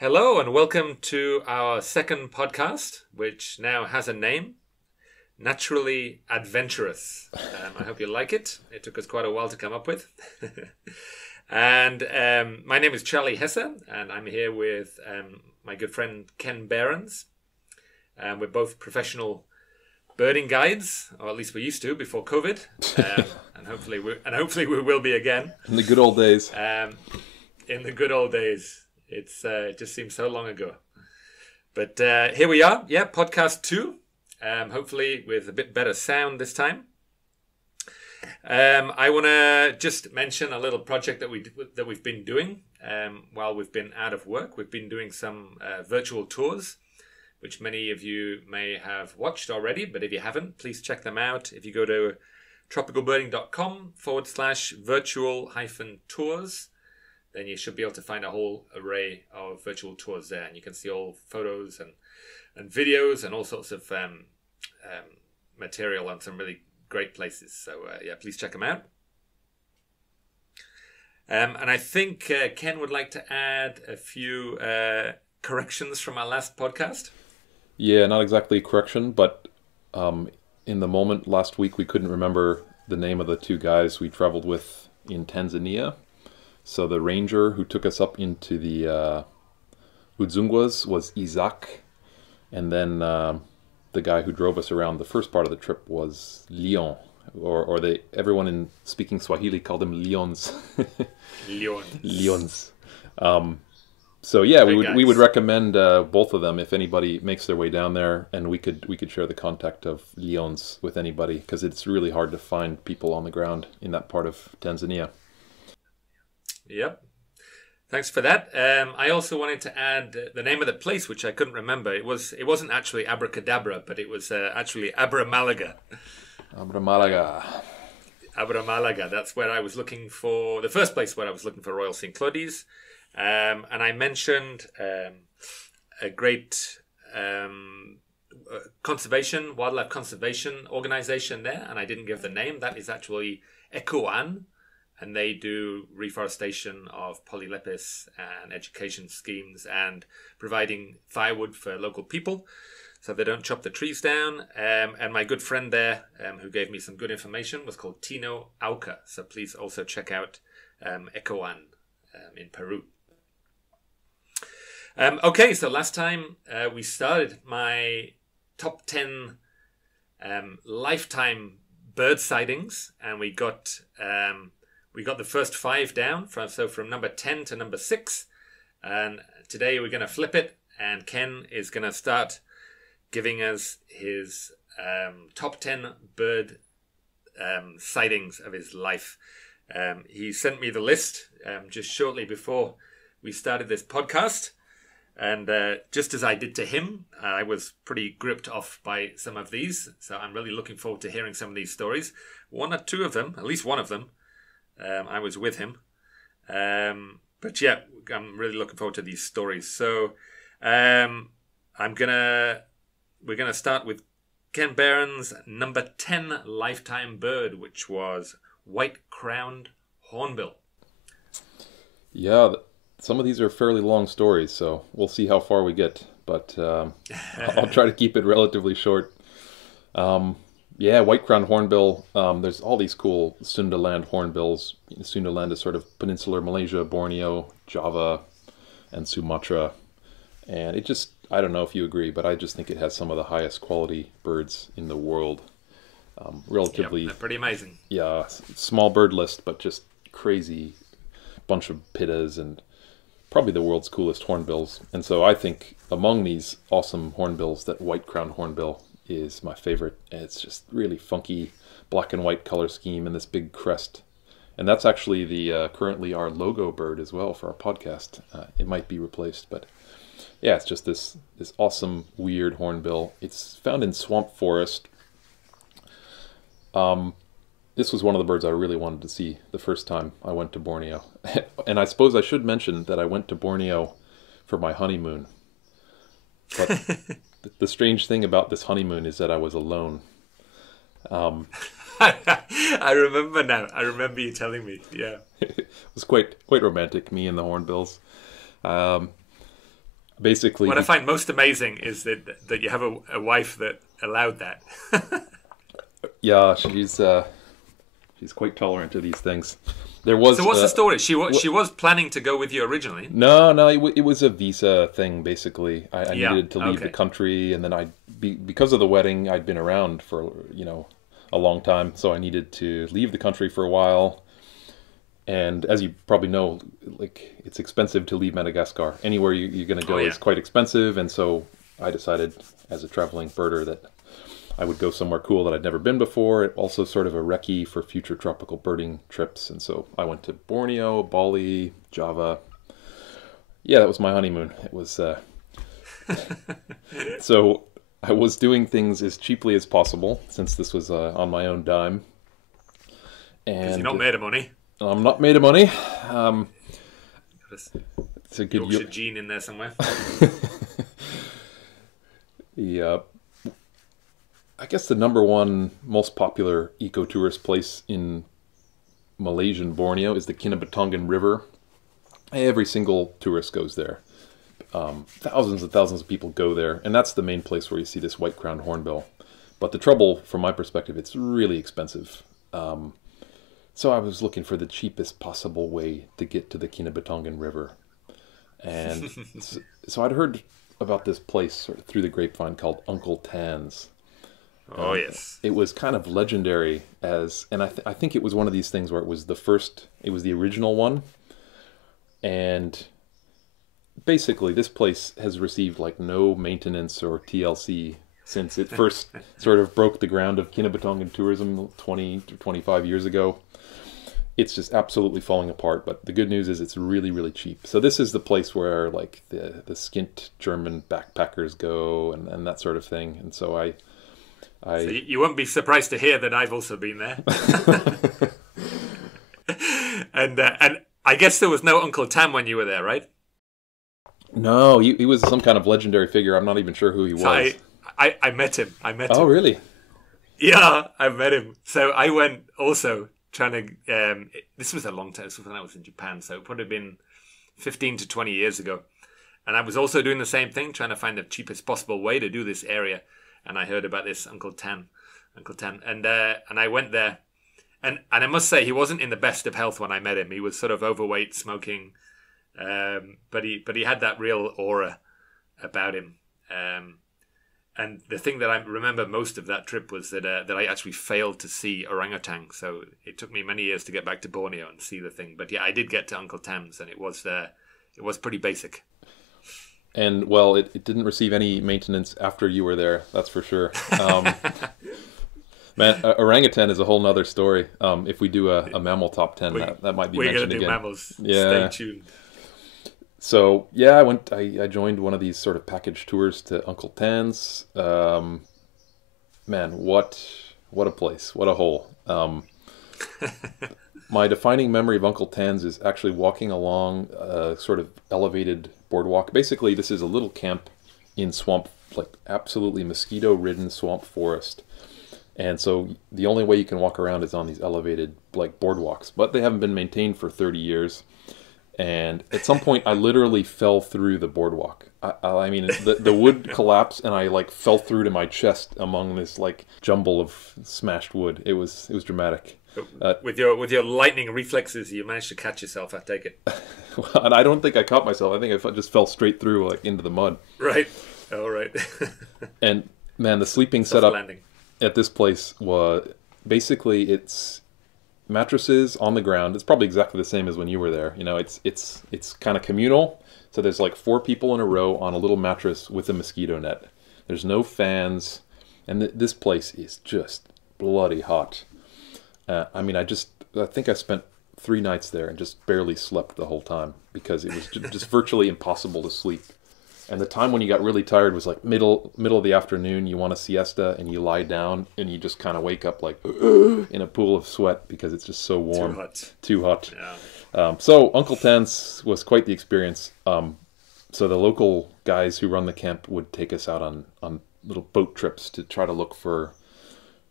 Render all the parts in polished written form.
Hello and welcome to our second podcast, which now has a name, Naturally Adventurous. I hope you like it. It took us quite a while to come up with. And my name is Charley Hesse, and I'm here with my good friend Ken Behrens. We're both professional birding guides, or at least we used to before COVID, and hopefully we will be again. In the good old days. In the good old days. It just seems so long ago. But here we are. Yeah, podcast 2. Hopefully with a bit better sound this time. I want to just mention a little project that we've been doing while we've been out of work. We've been doing some virtual tours, which many of you may have watched already. But if you haven't, please check them out. If you go to tropicalbirding.com/virtual-tours, then you should be able to find a whole array of virtual tours there. And you can see all photos and videos and all sorts of material on some really great places. So, yeah, please check them out. And I think Ken would like to add a few corrections from our last podcast. Yeah, not exactly a correction, but in the moment last week we couldn't remember the name of the two guys we traveled with in Tanzania. So the ranger who took us up into the Udzungwas was Isaac, and then the guy who drove us around the first part of the trip was Leon, or everyone in speaking Swahili called him Leons. Leons. So yeah, we would recommend both of them if anybody makes their way down there, and we could share the contact of Leons with anybody, because it's really hard to find people on the ground in that part of Tanzania. Yep. Thanks for that. I also wanted to add the name of the place, which I couldn't remember. It wasn't actually Abracadabra, but it was actually Abramalaga. Abramalaga. That's where I was looking for, the first place where I was looking for Royal St. Claudi's. And I mentioned a great wildlife conservation organization there, and I didn't give the name. That is actually ECOAN. And they do reforestation of polylepis and education schemes and providing firewood for local people so they don't chop the trees down. And my good friend there, who gave me some good information, was called Tino Auca. So please also check out ECOAN in Peru. Okay, so last time we started my top 10 lifetime bird sightings, and we got the first 5 down, from number 10 to number 6. And today we're going to flip it, and Ken is going to start giving us his top 10 bird sightings of his life. He sent me the list just shortly before we started this podcast. And just as I did to him, I was pretty gripped off by some of these. So I'm really looking forward to hearing some of these stories. One or two of them, at least one of them, I was with him. But yeah, I'm really looking forward to these stories. So we're gonna start with Ken Behrens' number 10 lifetime bird, which was white-crowned hornbill. Yeah, some of these are fairly long stories, so we'll see how far we get. But I'll try to keep it relatively short. Yeah, white-crowned hornbill. There's all these cool Sundaland hornbills. Sundaland is sort of peninsular Malaysia, Borneo, Java, and Sumatra. And it just, I don't know if you agree, but I just think it has some of the highest quality birds in the world. Relatively... Yep, they're pretty amazing. Yeah, small bird list, but just crazy bunch of pittas and probably the world's coolest hornbills. And so I think among these awesome hornbills, that white-crowned hornbill is my favorite. It's just really funky black and white color scheme and this big crest. And that's actually the currently our logo bird as well for our podcast. It might be replaced, but yeah, it's just this awesome weird hornbill. It's found in swamp forest. This was one of the birds I really wanted to see the first time I went to Borneo. And I suppose I should mention that I went to Borneo for my honeymoon. But the strange thing about this honeymoon is that I was alone. I remember now. I remember you telling me. Yeah. It was quite romantic, me and the hornbills. basically, what I find most amazing is that you have a wife that allowed that. yeah, she's quite tolerant to these things. There was. So what's the story? She was planning to go with you originally. No, it was a visa thing. Basically, I needed to leave the Okay. country, and then because of the wedding, I'd been around for a long time, so I needed to leave the country for a while. And as you probably know, like it's expensive to leave Madagascar. Anywhere you're going to go is quite expensive, and so I decided, as a traveling birder, that I would go somewhere cool that I'd never been before. It also sort of a recce for future tropical birding trips, and so I went to Borneo, Bali, Java. Yeah, that was my honeymoon. It was so I was doing things as cheaply as possible since this was on my own dime. Because And you're not made of money. I'm not made of money. It's a good Yorkshire gene in there somewhere. Yeah. I guess the number one most popular eco-tourist place in Malaysian Borneo is the Kinabatangan River. Every single tourist goes there. Thousands and thousands of people go there, and that's the main place where you see this white-crowned hornbill. But the trouble, from my perspective, it's really expensive. So I was looking for the cheapest possible way to get to the Kinabatangan River. And so I'd heard about this place sort of through the grapevine called Uncle Tan's. Oh, yes. It was kind of legendary and I think it was one of these things where it was the original one. And basically this place has received like no maintenance or TLC since it first sort of broke the ground of Kinabatangan tourism 20 to 25 years ago. It's just absolutely falling apart, but the good news is it's really, really cheap. So this is the place where like the skint German backpackers go and that sort of thing. And so So you won't be surprised to hear that I've also been there. And I guess there was no Uncle Tam when you were there, right? No, he was some kind of legendary figure. I'm not even sure who he was. So I met him. Oh, really? Yeah, I met him. So I went also trying to... this was a long time. This was when I was in Japan, so it would have been 15 to 20 years ago. And I was also doing the same thing, trying to find the cheapest possible way to do this area. And I heard about this Uncle Tan, and I went there, and I must say he wasn't in the best of health when I met him. He was sort of overweight, smoking, but he had that real aura about him. And the thing that I remember most of that trip was that I actually failed to see orangutan. So it took me many years to get back to Borneo and see the thing. But yeah, I did get to Uncle Tam's, and it was pretty basic. And, well, it didn't receive any maintenance after you were there, that's for sure. Man, orangutan is a whole nother story. If we do a mammal top 10, that might be mentioned again. We're going to do mammals. Yeah. Stay tuned. So, yeah, I joined one of these sort of package tours to Uncle Tan's. Man, what a place. What a hole. My defining memory of Uncle Tan's is actually walking along a sort of elevated boardwalk. Basically, this is a little camp in swamp, like absolutely mosquito-ridden swamp forest. And so the only way you can walk around is on these elevated like boardwalks. But they haven't been maintained for 30 years. And at some point, I literally fell through the boardwalk. I mean, the wood collapsed, and I like fell through to my chest among this like jumble of smashed wood. It was dramatic. With your lightning reflexes, you managed to catch yourself. I take it. And I don't think I caught myself. I think I just fell straight through like into the mud. Right. All right. And man, the sleeping setup at this place was basically it's mattresses on the ground. It's probably exactly the same as when you were there. You know, it's kind of communal. So there's like 4 people in a row on a little mattress with a mosquito net. There's no fans, and this place is just bloody hot. I mean, I think I spent 3 nights there and just barely slept the whole time because it was just virtually impossible to sleep. And the time when you got really tired was like middle of the afternoon. You want a siesta and you lie down and you just kind of wake up like in a pool of sweat because it's just so warm. Too hot. Yeah. So Uncle Tan's was quite the experience. So the local guys who run the camp would take us out on little boat trips to try to look for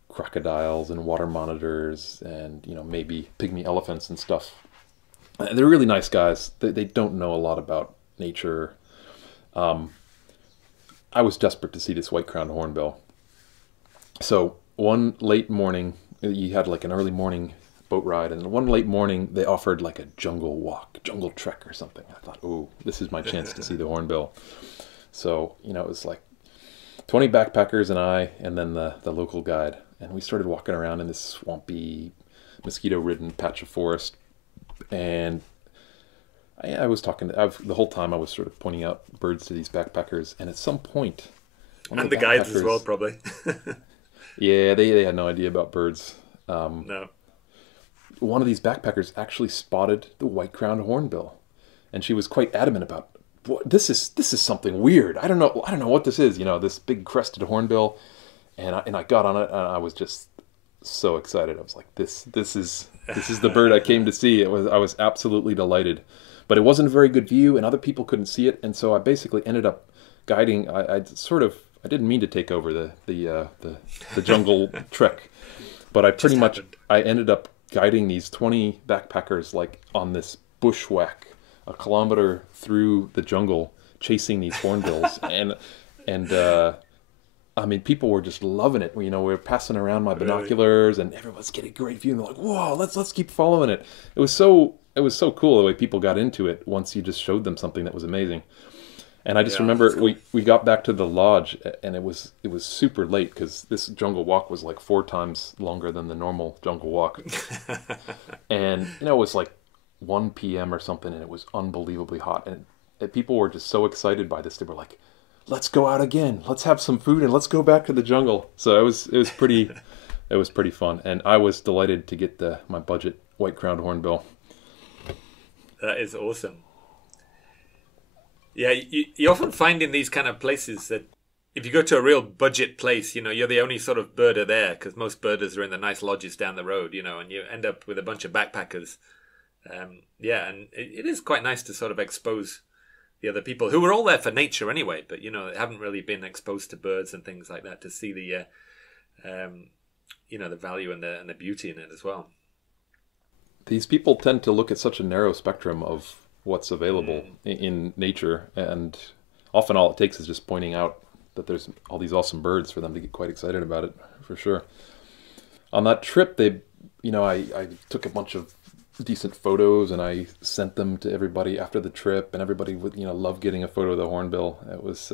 crocodiles and water monitors and, you know, maybe pygmy elephants and stuff. They're really nice guys. They don't know a lot about nature. I was desperate to see this white-crowned hornbill. So one late morning, you had like an early morning boat ride, and one late morning they offered like a jungle walk, jungle trek or something. I thought, oh, this is my chance to see the hornbill. So, you know, it was like 20 backpackers and I, and then the local guide. And we started walking around in this swampy, mosquito-ridden patch of forest. And I was talking, the whole time I was sort of pointing out birds to these backpackers. And at some point... And the guides as well, probably. Yeah, they had no idea about birds. No. One of these backpackers actually spotted the white-crowned hornbill. And she was quite adamant about, this is something weird. I don't know what this is. You know, this big crested hornbill, and I got on it, and I was just so excited. I was like, this is the bird I came to see. I was absolutely delighted, but it wasn't a very good view, and other people couldn't see it, and so I basically ended up guiding. I didn't mean to take over the jungle trek, but I ended up guiding these 20 backpackers like on this bushwhack, a kilometer through the jungle, chasing these hornbills, and I mean, people were just loving it. You know, we were passing around my binoculars, and everyone's getting a great view. And they're like, "Whoa, let's keep following it." It was so cool the way people got into it once you just showed them something that was amazing. And I just remember we got back to the lodge, and it was super late because this jungle walk was like 4 times longer than the normal jungle walk, and you know, it was like 1 p.m. or something, and it was unbelievably hot, and people were just so excited by this. They were like, let's go out again, let's have some food, and let's go back to the jungle. So it was pretty fun, and I was delighted to get my budget white-crowned hornbill. That is awesome. Yeah, you often find in these kind of places that if you go to a real budget place, you know, you're the only sort of birder there, because most birders are in the nice lodges down the road, you know, and you end up with a bunch of backpackers. Yeah, and it is quite nice to sort of expose the other people who were all there for nature anyway, but, you know, haven't really been exposed to birds and things like that, to see the, you know, the value and the beauty in it as well. These people tend to look at such a narrow spectrum of what's available in nature, and often all it takes is just pointing out that there's all these awesome birds for them to get quite excited about it, for sure. On that trip, I took a bunch of decent photos, and I sent them to everybody after the trip, and everybody would, you know, love getting a photo of the hornbill. It was,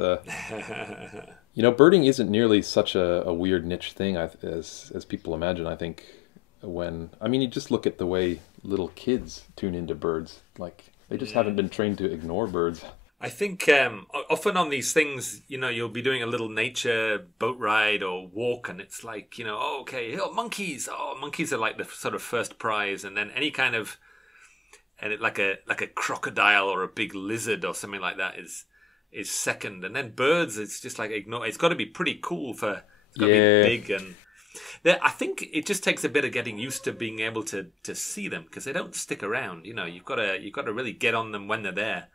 you know, birding isn't nearly such a weird niche thing as people imagine. I think you just look at the way little kids tune into birds, like they just haven't been trained to ignore birds. I think often on these things, you know, you'll be doing a little nature boat ride or walk, and it's like, you know, oh, okay, monkeys. Oh, monkeys are like the sort of first prize, and then any kind of, like a crocodile or a big lizard or something like that is second, and then birds, it's just like ignore. It's got to be pretty cool it's got to be big, and I think it just takes a bit of getting used to being able to see them, because they don't stick around. You know, you've got to really get on them when they're there.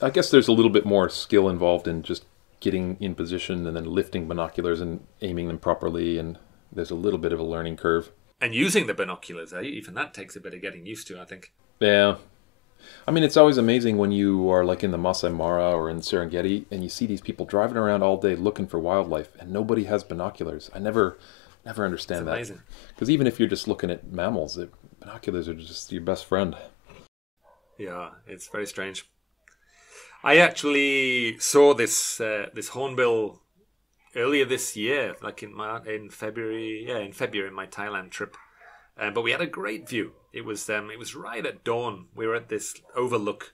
I guess there's a little bit more skill involved in just getting in position and then lifting binoculars and aiming them properly, and there's a little bit of a learning curve. And using the binoculars, even that takes a bit of getting used to, I think. Yeah. I mean, it's always amazing when you are like in the Masai Mara or in Serengeti, and you see these people driving around all day looking for wildlife, and nobody has binoculars. I never understand that. It's amazing. Because even if you're just looking at mammals, binoculars are just your best friend. Yeah, it's very strange. I actually saw this hornbill earlier this year, like in February. Yeah, in February, in my Thailand trip. But we had a great view. It was right at dawn. We were at this overlook,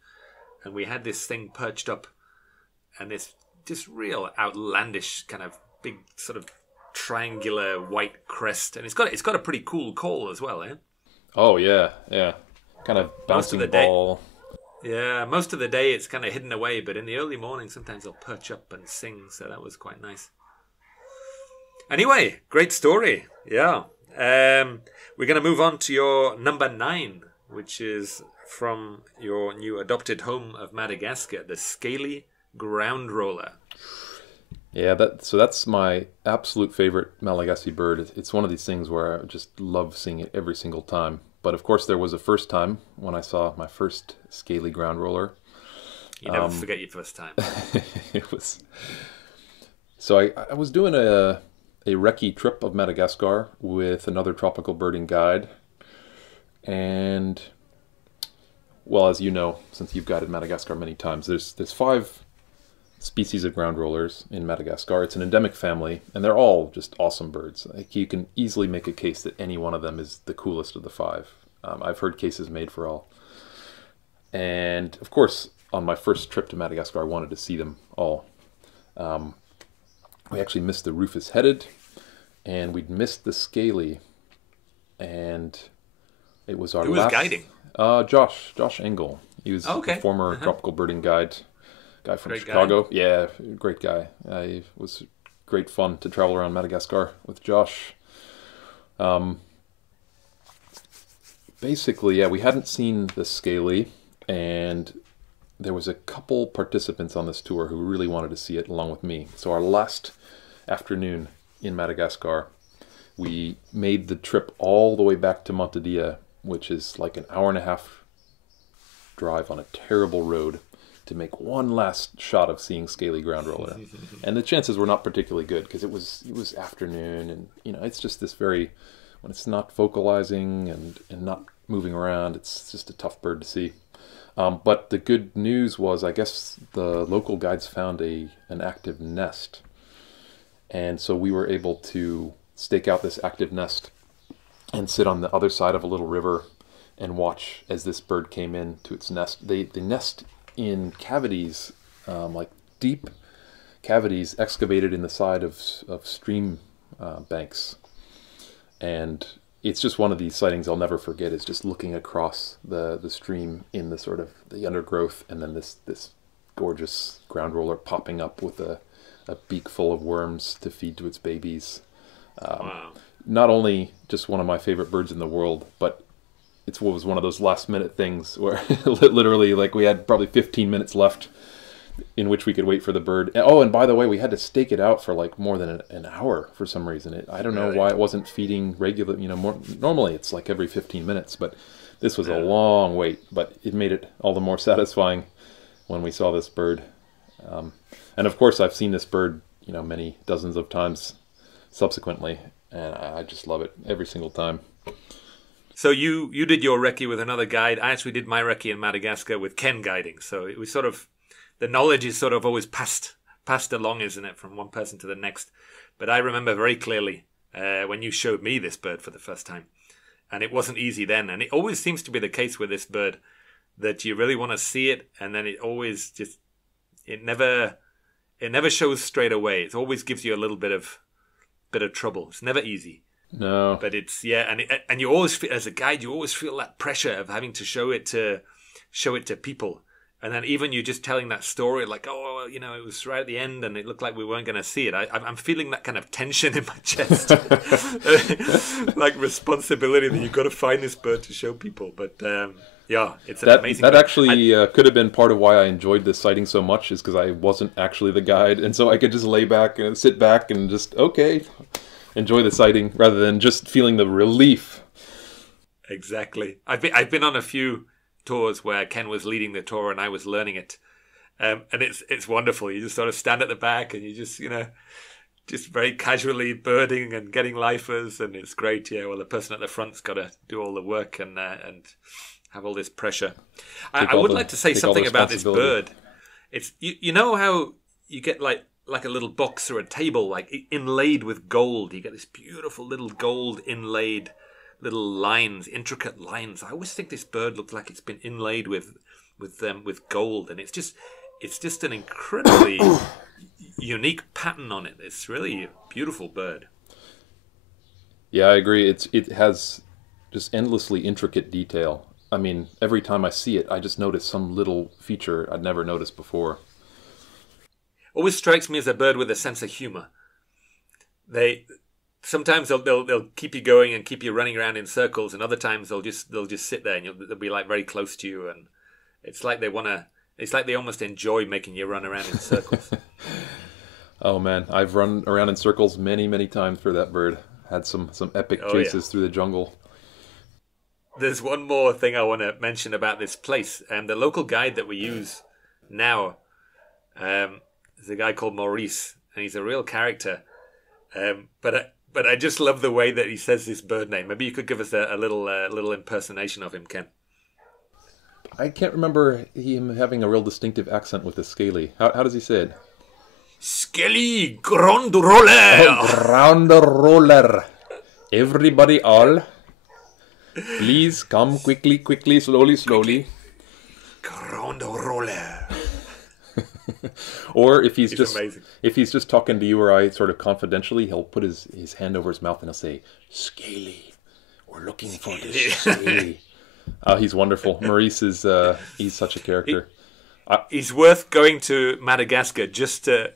and we had this thing perched up, and this just real outlandish kind of big sort of triangular white crest, and it's got a pretty cool call as well, eh? Oh yeah, kind of bouncing ball. Yeah, most of the day it's kind of hidden away, but in the early morning sometimes they'll perch up and sing, so that was quite nice. Anyway, great story. Yeah. We're going to move on to your number 9, which is from your new adopted home of Madagascar, the Scaly ground roller. Yeah, that's my absolute favorite Malagasy bird. It's one of these things where I just love seeing it every single time. But of course, there was a first time when I saw my first scaly ground roller. You never forget your first time. It was. So I was doing a recce trip of Madagascar with another tropical birding guide, and well, as you know, since you've guided Madagascar many times, there's 5 species of ground rollers in Madagascar. It's an endemic family, and they're all just awesome birds. Like, you can easily make a case that any one of them is the coolest of the 5. I've heard cases made for all. And of course, on my first trip to Madagascar, I wanted to see them all. We actually missed the rufous-headed, and we'd missed the scaly, and it was our Who was guiding? Josh Engel. He was okay. a former tropical birding guy from great Chicago. Guy. Yeah, great guy. It was great fun to travel around Madagascar with Josh. Basically, yeah, we hadn't seen the scaly, and there was a couple participants on this tour who really wanted to see it along with me. So our last afternoon in Madagascar, we made the trip all the way back to Montedia, which is like an hour-and-a-half drive on a terrible road, to make one last shot of seeing scaly ground roller. And the chances were not particularly good because it was afternoon, and it's just this very, when it's not vocalizing and not moving around, it's just a tough bird to see. But the good news was, I guess the local guides found an active nest, and so we were able to stake out this active nest and sit on the other side of a little river and watch as this bird came in to its nest. They nest in cavities, like deep cavities excavated in the side of stream banks. And it's just one of these sightings I'll never forget, is just looking across the stream in the sort of the undergrowth, and then this gorgeous ground roller popping up with a beak full of worms to feed to its babies. Wow. Not only just one of my favorite birds in the world, but it was one of those last minute things where literally, like, we had probably 15 minutes left in which we could wait for the bird. Oh, and by the way, we had to stake it out for like more than an hour for some reason. I don't know why it wasn't feeding regular, normally it's like every 15 minutes, but this was a long wait, but it made it all the more satisfying when we saw this bird. And of course, I've seen this bird, many dozens of times subsequently, and I just love it every single time. So you did your recce with another guide. I actually did my recce in Madagascar with Ken guiding. So it was sort of, the knowledge is sort of always passed along, isn't it, from one person to the next. But I remember very clearly when you showed me this bird for the first time. And it wasn't easy then. And it always seems to be the case with this bird, that you really want to see it, and then it always just, it never shows straight away. It always gives you a little bit of trouble. It's never easy. No, but it's and you always feel, as a guide, you always feel that pressure of having to show it to people, and then even you just telling that story, like, oh, it was right at the end, and it looked like we weren't going to see it. I'm feeling that kind of tension in my chest, like responsibility that you've got to find this bird to show people. But it's an amazing. That actually could have been part of why I enjoyed this sighting so much, is because I wasn't actually the guide, and so I could just lay back and sit back and just enjoy the sighting rather than just feeling the relief. Exactly. I've been on a few tours where Ken was leading the tour and I was learning it, and it's wonderful. You just sort of stand at the back and you just just very casually birding and getting lifers, and it's great. Yeah, well, the person at the front's got to do all the work and have all this pressure. I would like to say something about this bird. It's you know how you get like a little box or a table, like inlaid with gold. You get this beautiful little gold inlaid little lines, intricate lines. I always think this bird looks like it's been inlaid with gold, and it's just an incredibly unique pattern on it. It's really a beautiful bird. Yeah, I agree. It has just endlessly intricate detail. I mean, every time I see it, I just notice some little feature I'd never noticed before. Always strikes me as a bird with a sense of humor. Sometimes they'll keep you going and keep you running around in circles, and other times they'll just sit there and they'll be like very close to you, and it's like they almost enjoy making you run around in circles. Oh man, I've run around in circles many times for that bird. Had some epic chases through the jungle. There's one more thing I want to mention about this place, and the local guide that we use now. There's a guy called Maurice, and he's a real character. But I just love the way that he says this bird name. Maybe you could give us a little impersonation of him, Ken. I can't remember him having a real distinctive accent with the Scaly. How does he say it? Scaly Grand Roller! Oh, Grand Roller. Everybody all. Please come quickly, slowly. Grand Roller. Or if He's amazing. if he's just talking to you or I sort of confidentially, he'll put his hand over his mouth and he'll say, Scaly, we're looking for this Scaly. He's wonderful. Maurice is he's such a character. He's worth going to Madagascar just to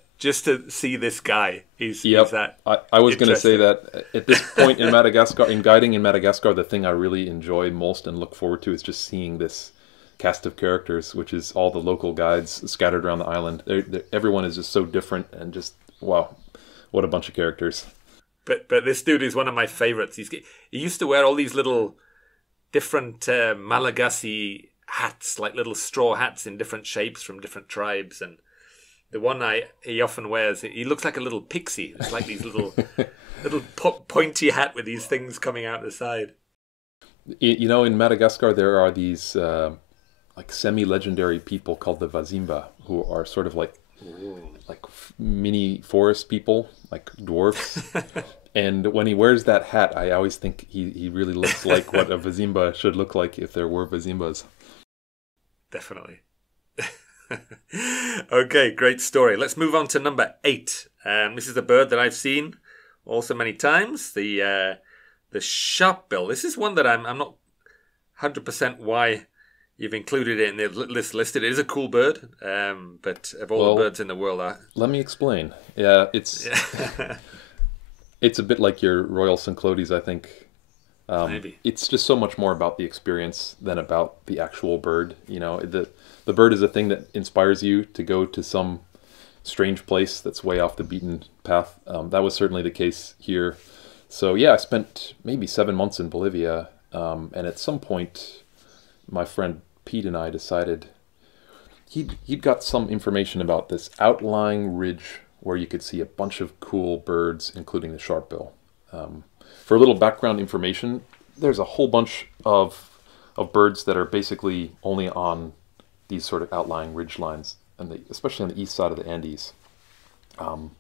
see this guy. He's that. I was going to say that at this point in Madagascar, in guiding in Madagascar, the thing I really enjoy most and look forward to is just seeing this cast of characters, which is all the local guides scattered around the island. Everyone is just so different and just, wow, what a bunch of characters. But this dude is one of my favorites. He used to wear all these little different Malagasy hats, like little straw hats in different shapes from different tribes. And the one he often wears, he looks like a little pixie. It's like these little pointy hat with these things coming out the side. You know, in Madagascar, there are these like semi-legendary people called the Vazimba, who are sort of like mini forest people, like dwarfs. And when he wears that hat, I always think he really looks like what a Vazimba should look like if there were Vazimbas. Definitely. Okay, great story. Let's move on to number 8. This is a bird that I've seen also many times. The Sharpbill. This is one that I'm not 100% why you've included it in the list listed. It is a cool bird, but of all the birds in the world, let me explain. Yeah, it's it's a bit like your Royal Synclodes, I think. Maybe it's just so much more about the experience than about the actual bird. You know, the bird is a thing that inspires you to go to some strange place that's way off the beaten path. That was certainly the case here. So yeah, I spent maybe 7 months in Bolivia, and at some point, my friend Pete and I decided he'd got some information about this outlying ridge where you could see a bunch of cool birds, including the Sharpbill. For a little background information, there's a whole bunch of birds that are basically only on these sort of outlying ridge lines, and especially on the east side of the Andes. And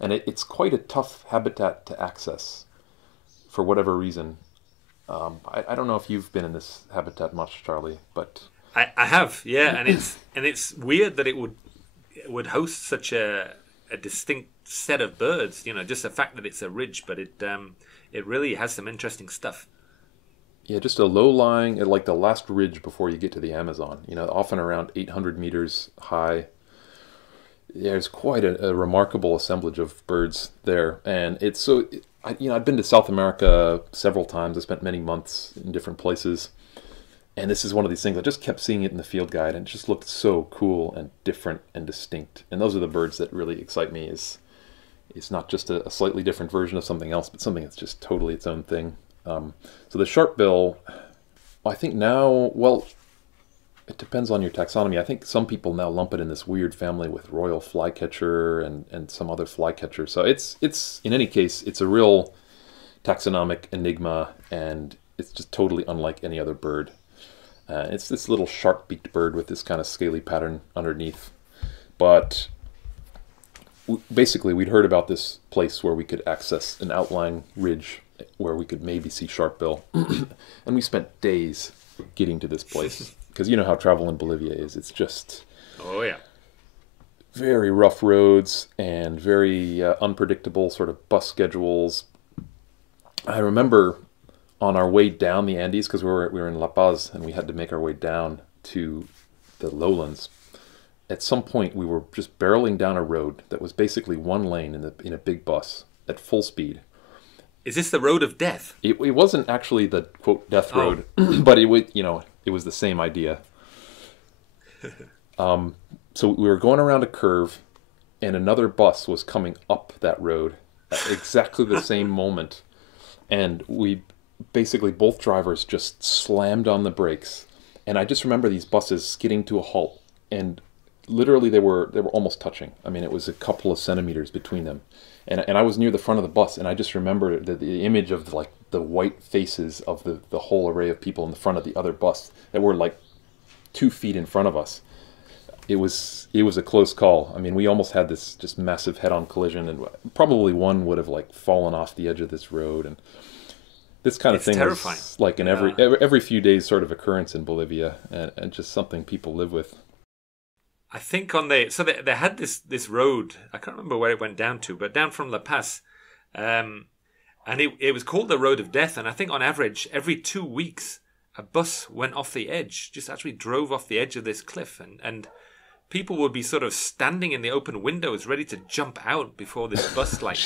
it's quite a tough habitat to access for whatever reason. I don't know if you've been in this habitat much, Charlie, but I have, yeah, and it's weird that it would host such a distinct set of birds. You know, just the fact that it's a ridge, but it really has some interesting stuff. Yeah, just a low-lying, like the last ridge before you get to the Amazon. You know, often around 800 meters high. There's quite a remarkable assemblage of birds there, and it's so. I've been to South America several times. I spent many months in different places. And this is one of these things, I just kept seeing it in the field guide, and it just looked so cool and different and distinct. And those are the birds that really excite me. It's not just a slightly different version of something else, but something that's just totally its own thing. So the Sharpbill, I think now, well, it depends on your taxonomy. I think some people now lump it in this weird family with royal flycatcher and some other flycatcher. So it's in any case, it's a real taxonomic enigma, and it's just totally unlike any other bird. It's this little sharp-beaked bird with this kind of scaly pattern underneath. But basically, we'd heard about this place where we could access an outlying ridge where we could maybe see Sharpbill. And we spent days getting to this place. Because you know how travel in Bolivia is. It's just very rough roads and very unpredictable sort of bus schedules. I remember on our way down the Andes, because we were in La Paz and we had to make our way down to the lowlands. At some point, we were just barreling down a road that was basically one lane in a big bus at full speed. Is this the road of death? It wasn't actually the quote death road, but it was the same idea. So we were going around a curve, and another bus was coming up that road at exactly the same moment, and we basically both drivers just slammed on the brakes. And I just remember these buses skidding to a halt, and literally they were almost touching. I mean, it was a couple of centimeters between them, and I was near the front of the bus, and I just remember the image of like the white faces of the whole array of people in the front of the other bus that were like 2 feet in front of us. It was a close call. I mean, we almost had this just massive head-on collision, and probably one would have like fallen off the edge of this road. And this kind of thing terrifying. is like an every few days sort of occurrence in Bolivia, and just something people live with. I think they had this road. I can't remember where it went down to, but down from La Paz, and it was called the Road of Death. And I think on average, every 2 weeks, a bus went off the edge, just actually drove off the edge of this cliff, and people would be sort of standing in the open windows, ready to jump out before this bus. Like,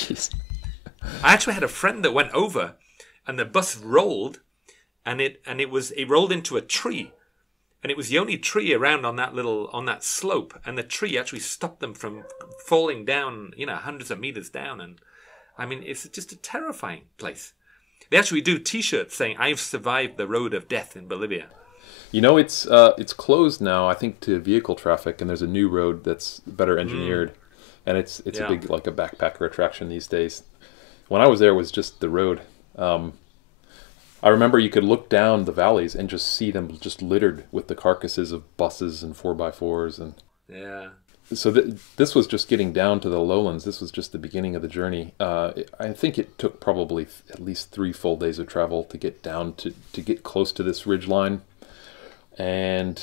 I actually had a friend that went over, and the bus rolled, and it rolled into a tree. And it was the only tree around on that slope, and the tree actually stopped them from falling down, hundreds of meters down. And I mean, it's just a terrifying place. They actually do T-shirts saying "I've survived the road of death in Bolivia." It's closed now, I think, to vehicle traffic, and there's a new road that's better engineered, and it's a big like a backpacker attraction these days. When I was there, it was just the road. I remember you could look down the valleys and just see them just littered with the carcasses of buses and 4x4s. And so this was just getting down to the lowlands. This was just the beginning of the journey. I think it took probably at least 3 full days of travel to get down to get close to this ridgeline. And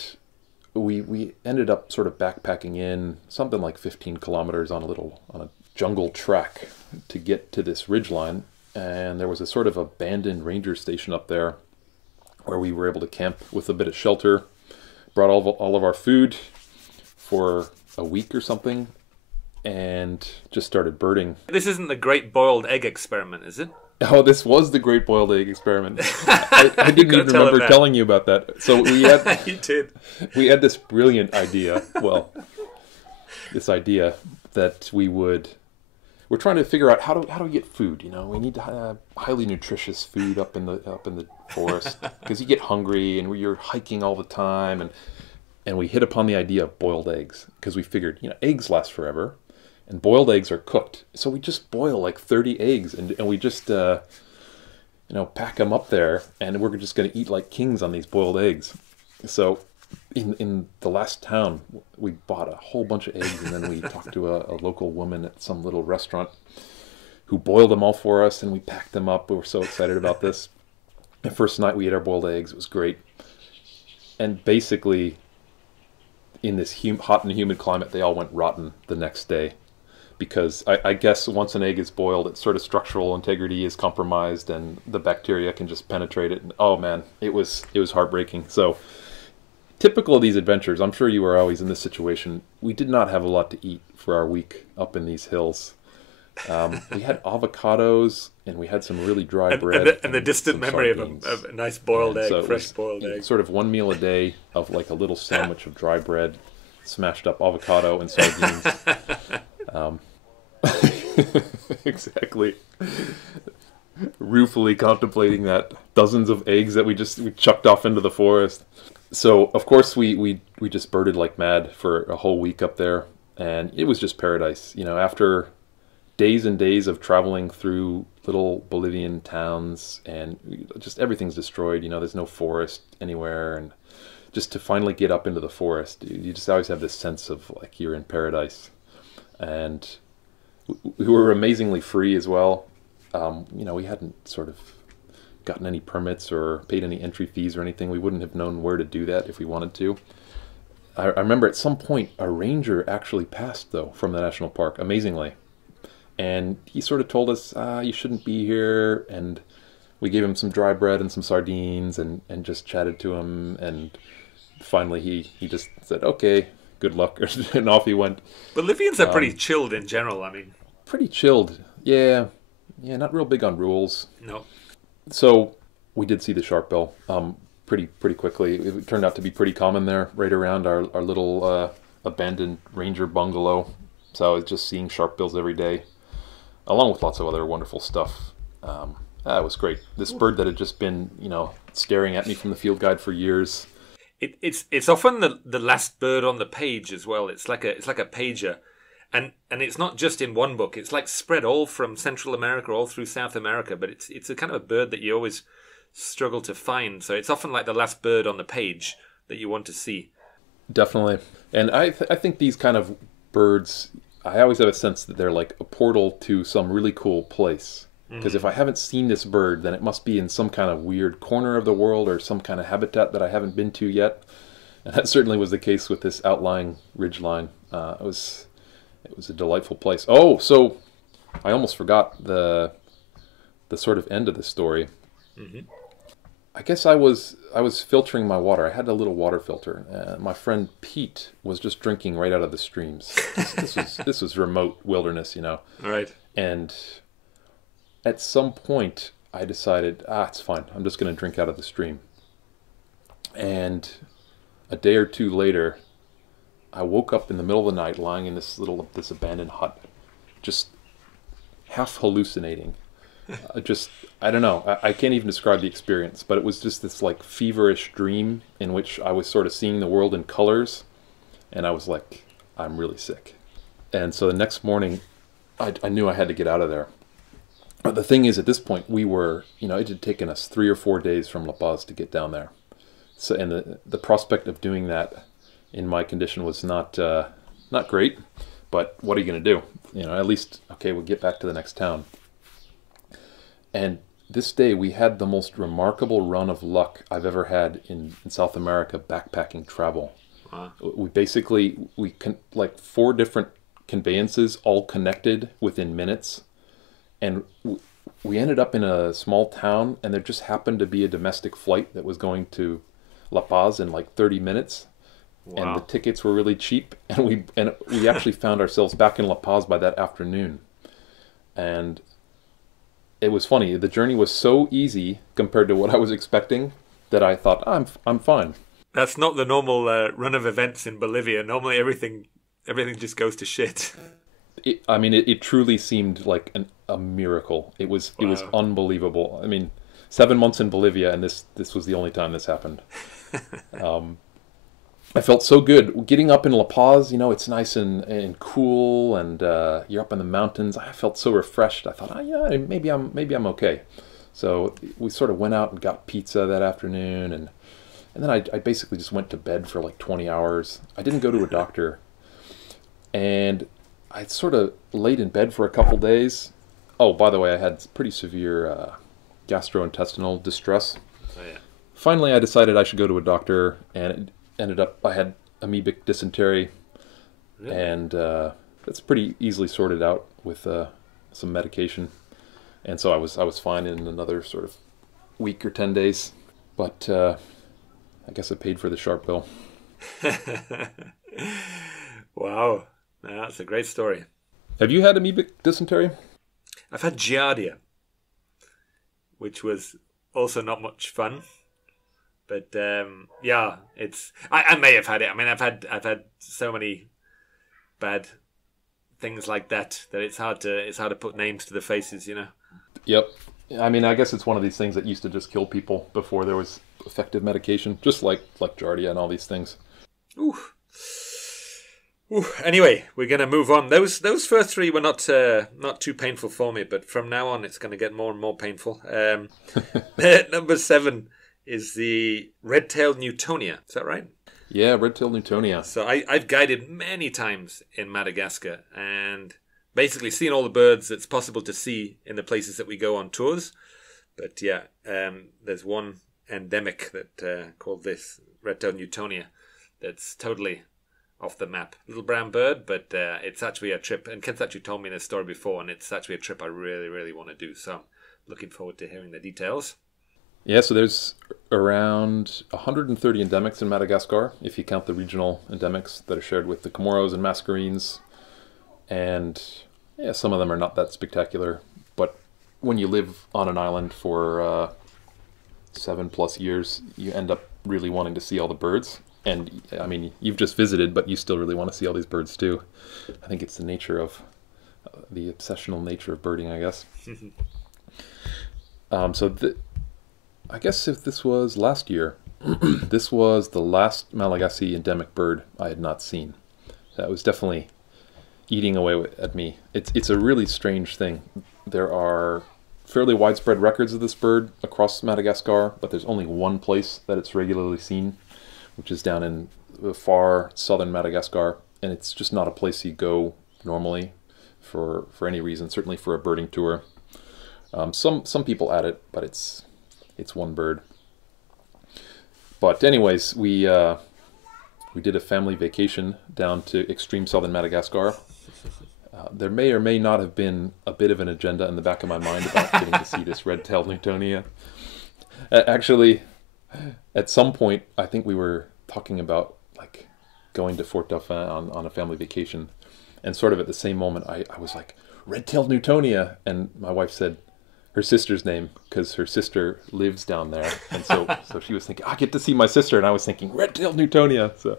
we ended up sort of backpacking in something like 15 kilometers on a jungle track to get to this ridgeline. And there was a sort of abandoned ranger station up there where we were able to camp with a bit of shelter. Brought all of our food for a week or something, and just started birding. This isn't the Great Boiled Egg Experiment, is it? Oh, this was the Great Boiled Egg Experiment. I didn't even remember telling you about that. So we had you did. We had this brilliant idea. Well, this idea that we're trying to figure out how do we get food. We need to have highly nutritious food up in the forest because you get hungry and you're hiking all the time, and we hit upon the idea of boiled eggs because we figured eggs last forever, and boiled eggs are cooked, so we just boil like 30 eggs and we just pack them up there, and we're just going to eat like kings on these boiled eggs. So in the last town, we bought a whole bunch of eggs, and then we talked to a local woman at some little restaurant who boiled them all for us, and we packed them up. We were so excited about this. The first night we ate our boiled eggs. It was great. And basically, in this hot and humid climate, they all went rotten the next day. Because I guess once an egg is boiled, its sort of structural integrity is compromised, and the bacteria can just penetrate it. And, oh man, it was heartbreaking. So typical of these adventures, I'm sure you were always in this situation. We did not have a lot to eat for our week up in these hills. We had avocados, and we had some really dry bread. And the distant memory of a nice boiled egg, so fresh boiled egg. Sort of one meal a day of like a little sandwich of dry bread, smashed up avocado and sardines. Exactly. Ruefully contemplating that. Dozens of eggs that we chucked off into the forest. So, of course, we just birded like mad for a whole week up there, and it was just paradise. After days and days of traveling through little Bolivian towns, and just everything's destroyed, there's no forest anywhere, and just to finally get up into the forest, you just always have this sense of like you're in paradise. And we were amazingly free as well. We hadn't sort of gotten any permits or paid any entry fees or anything. We wouldn't have known where to do that if we wanted to. I remember at some point a ranger actually passed, though, from the national park, amazingly. And he sort of told us, you shouldn't be here. And we gave him some dry bread and some sardines and just chatted to him. And finally he just said, okay, good luck. And off he went. Bolivians are pretty chilled in general, I mean. Pretty chilled. Yeah, not real big on rules. No. So we did see the Sharpbill pretty quickly. It turned out to be pretty common there, right around our little abandoned ranger bungalow. So I was just seeing Sharpbills every day, along with lots of other wonderful stuff. That was great. This bird that had just been, staring at me from the field guide for years. It's often the last bird on the page as well. It's like a pager, and it's not just in one book. It's like spread all from Central America, all through South America. But it's a kind of a bird that you always struggle to find. So it's often like the last bird on the page that you want to see. Definitely. And I think these kind of birds, I always have a sense that they're like a portal to some really cool place. Because if I haven't seen this bird, then it must be in some kind of weird corner of the world or some kind of habitat that I haven't been to yet. And that certainly was the case with this outlying ridgeline. It was a delightful place. Oh, so I almost forgot the sort of end of the story. Mm-hmm. I guess I was filtering my water. I had a little water filter. My friend Pete was just drinking right out of the streams. This was remote wilderness, you know. All right. And at some point, I decided, it's fine. I'm just going to drink out of the stream. And a day or two later, I woke up in the middle of the night lying in this abandoned hut, just half hallucinating. I don't know. I can't even describe the experience, but it was just this like feverish dream in which I was sort of seeing the world in colors. And I was like, I'm really sick. And so the next morning, I knew I had to get out of there. But the thing is, at this point, we were, it had taken us 3 or 4 days from La Paz to get down there. So, and the prospect of doing that in my condition was not great. But what are you going to do? At least, okay, we'll get back to the next town. And this day, we had the most remarkable run of luck I've ever had in South America backpacking travel. Wow. We 4 different conveyances all connected within minutes. And we ended up in a small town, and there just happened to be a domestic flight that was going to La Paz in like 30 minutes. Wow. And the tickets were really cheap, and we actually found ourselves back in La Paz by that afternoon. And it was funny. The journey was so easy compared to what I was expecting that I thought, I'm fine. That's not the normal run of events in Bolivia. Normally everything just goes to shit. It truly seemed like a miracle. It was unbelievable. 7 months in Bolivia, and this was the only time this happened. I felt so good getting up in La Paz. It's nice and cool, and you're up in the mountains. I felt so refreshed. I thought, maybe I'm okay. So we sort of went out and got pizza that afternoon, and then I basically just went to bed for like 20 hours. I didn't go to a doctor, and I sort of laid in bed for a couple days. Oh, by the way, I had pretty severe gastrointestinal distress. Oh, yeah. Finally, I decided I should go to a doctor, and it ended up I had amoebic dysentery. Really? And that's pretty easily sorted out with some medication. And so I was fine in another sort of week or 10 days. But I guess I paid for the Sharpbill. Wow. That's a great story. Have you had amoebic dysentery? I've had giardia, which was also not much fun. But yeah, I may have had it. I've had so many bad things like that it's hard to put names to the faces, Yep. I guess it's one of these things that used to just kill people before there was effective medication, just like giardia and all these things. Ooh. Anyway, we're going to move on. Those first 3 were not too painful for me, but from now on it's going to get more and more painful. Number 7 is the red-tailed Newtonia. Is that right? Yeah, red-tailed Newtonia. So I've guided many times in Madagascar and basically seen all the birds that's possible to see in the places that we go on tours. But yeah, there's one endemic that called this red-tailed Newtonia that's totally off the map. Little brown bird, but it's actually a trip. And Kent's actually told me this story before, and it's actually a trip I really, really want to do. So I'm looking forward to hearing the details. Yeah, so there's around 130 endemics in Madagascar, if you count the regional endemics that are shared with the Comoros and Mascarenes. And yeah, some of them are not that spectacular. But when you live on an island for 7+ years, you end up really wanting to see all the birds. And you've just visited, but you still really want to see all these birds too. I think it's the nature of the obsessional nature of birding, I guess. I guess if this was last year, This was the last Malagasy endemic bird I had not seen. That was definitely eating away at me. It's a really strange thing. There are fairly widespread records of this bird across Madagascar, but there's only one place that it's regularly seen, which is down in the far southern Madagascar, and it's just not a place you go normally for any reason, certainly for a birding tour. Some people add it, but it's one bird. But anyways, we did a family vacation down to extreme southern Madagascar. There may or may not have been a bit of an agenda in the back of my mind about getting to see this red-tailed Newtonia. Actually, at some point, I think we were talking about like going to Fort Dauphin on a family vacation, and sort of at the same moment, I was like, red-tailed Newtonia, and my wife said her sister's name because her sister lives down there, and so she was thinking, I get to see my sister, and I was thinking red-tailed Newtonia. So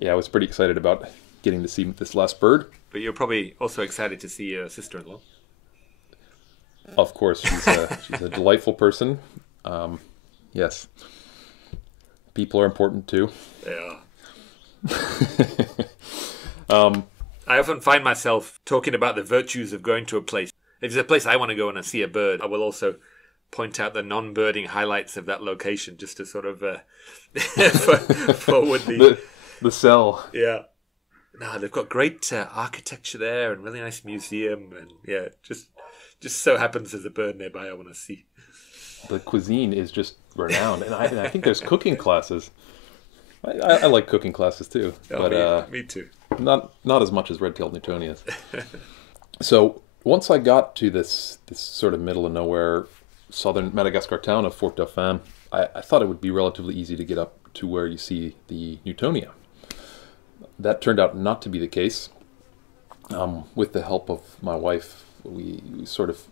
yeah, I was pretty excited about getting to see this last bird. But you're probably also excited to see your sister-in-law. Of course, she's a delightful person. Yes, people are important too. They are. I often find myself talking about the virtues of going to a place. If there's a place I want to go and see a bird, I will also point out the non-birding highlights of that location just to sort of forward the sell. Yeah. No, they've got great architecture there and really nice museum, and yeah, just so happens there's a bird nearby I want to see. The cuisine is just renowned, and I think there's cooking classes. I like cooking classes too, but me too. Not as much as red-tailed Newtonias. So once I got to this sort of middle of nowhere southern Madagascar town of Fort Dauphin, I thought it would be relatively easy to get up to where you see the Newtonia. That turned out not to be the case. With the help of my wife, we sort of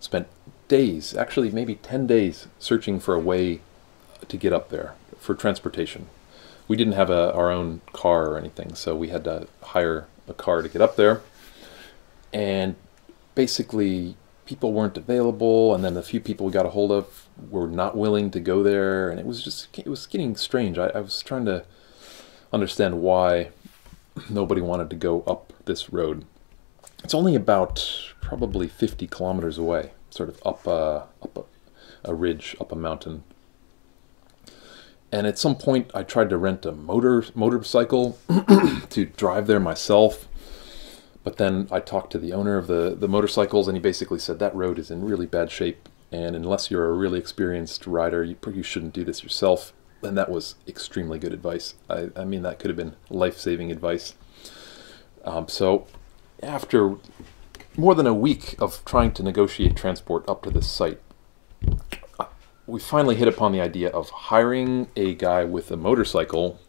spent days, actually maybe 10 days, searching for a way to get up there for transportation. We didn't have our own car or anything, so we had to hire a car to get up there. And basically, people weren't available, and then the few people we got a hold of were not willing to go there, and it was getting strange. I was trying to understand why nobody wanted to go up this road. It's only about probably 50 kilometers away, sort of up a ridge, up a mountain. And at some point, I tried to rent a motorcycle to drive there myself. But then I talked to the owner of the motorcycles, and he basically said that road is in really bad shape, and unless you're a really experienced rider, you shouldn't do this yourself. And that was extremely good advice. I mean, that could have been life-saving advice. So after more than a week of trying to negotiate transport up to this site, we finally hit upon the idea of hiring a guy with a motorcycle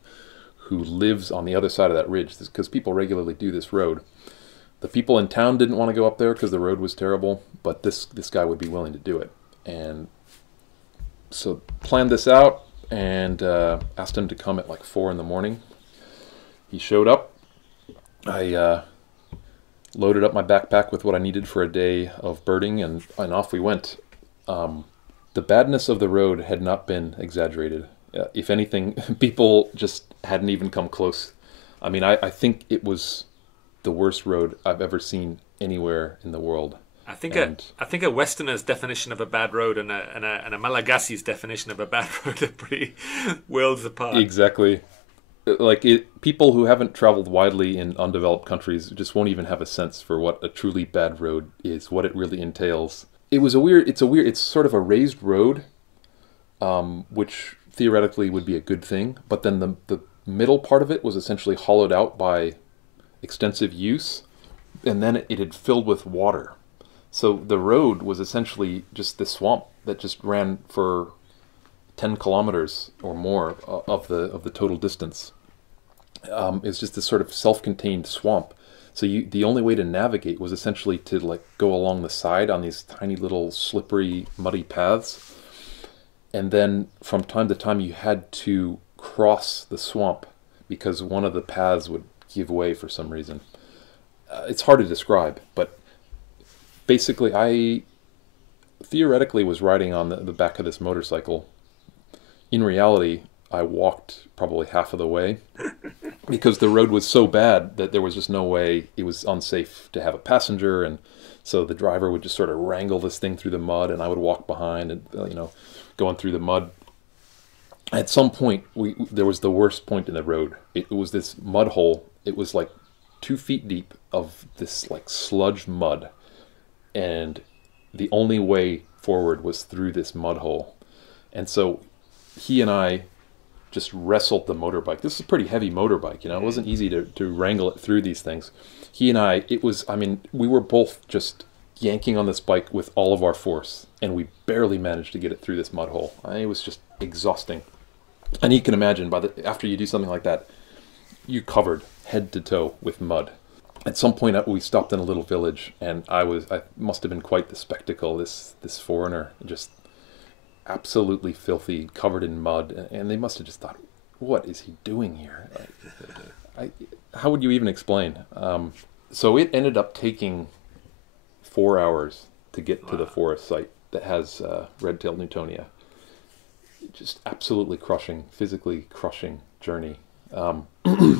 who lives on the other side of that ridge, because people regularly do this road. The people in town didn't want to go up there because the road was terrible, but this guy would be willing to do it. And so planned this out and asked him to come at like 4 in the morning. He showed up. I loaded up my backpack with what I needed for a day of birding, and off we went. The badness of the road had not been exaggerated. If anything, people just hadn't even come close. I mean, I think it was the worst road I've ever seen anywhere in the world. I think a Westerner's definition of a bad road and a Malagasy's definition of a bad road are pretty worlds apart. Exactly. Like people who haven't traveled widely in undeveloped countries just won't even have a sense for what a truly bad road is, what it really entails. It's sort of a raised road, which theoretically would be a good thing, but then the middle part of it was essentially hollowed out by extensive use, and then it had filled with water. So the road was essentially just this swamp that just ran for 10 kilometers or more of the total distance. It's just this sort of self-contained swamp. So the only way to navigate was essentially to like go along the side on these tiny little slippery, muddy paths. And then from time to time you had to cross the swamp because one of the paths would give way for some reason. It's hard to describe, but basically I theoretically was riding on the back of this motorcycle in reality, I walked probably half of the way because the road was so bad that there was just no way. It was unsafe to have a passenger, and so the driver would just sort of wrangle this thing through the mud, and I would walk behind and going through the mud. At some point, there was the worst point in the road. It was this mud hole. It was like 2 feet deep of this like sludge mud, and the only way forward was through this mud hole. And so he and I just wrestled the motorbike. This is a pretty heavy motorbike, It wasn't easy to wrangle it through these things. He and I, we were both just yanking on this bike with all of our force, and we barely managed to get it through this mud hole. It was just exhausting. And you can imagine, after you do something like that, you're covered head to toe with mud. At some point, we stopped in a little village, and I must have been quite the spectacle. This foreigner, just absolutely filthy, covered in mud, and they must have just thought, "What is he doing here?" How would you even explain? So it ended up taking 4 hours to get to the forest site that has red-tailed Newtonia. Just absolutely crushing, physically crushing journey.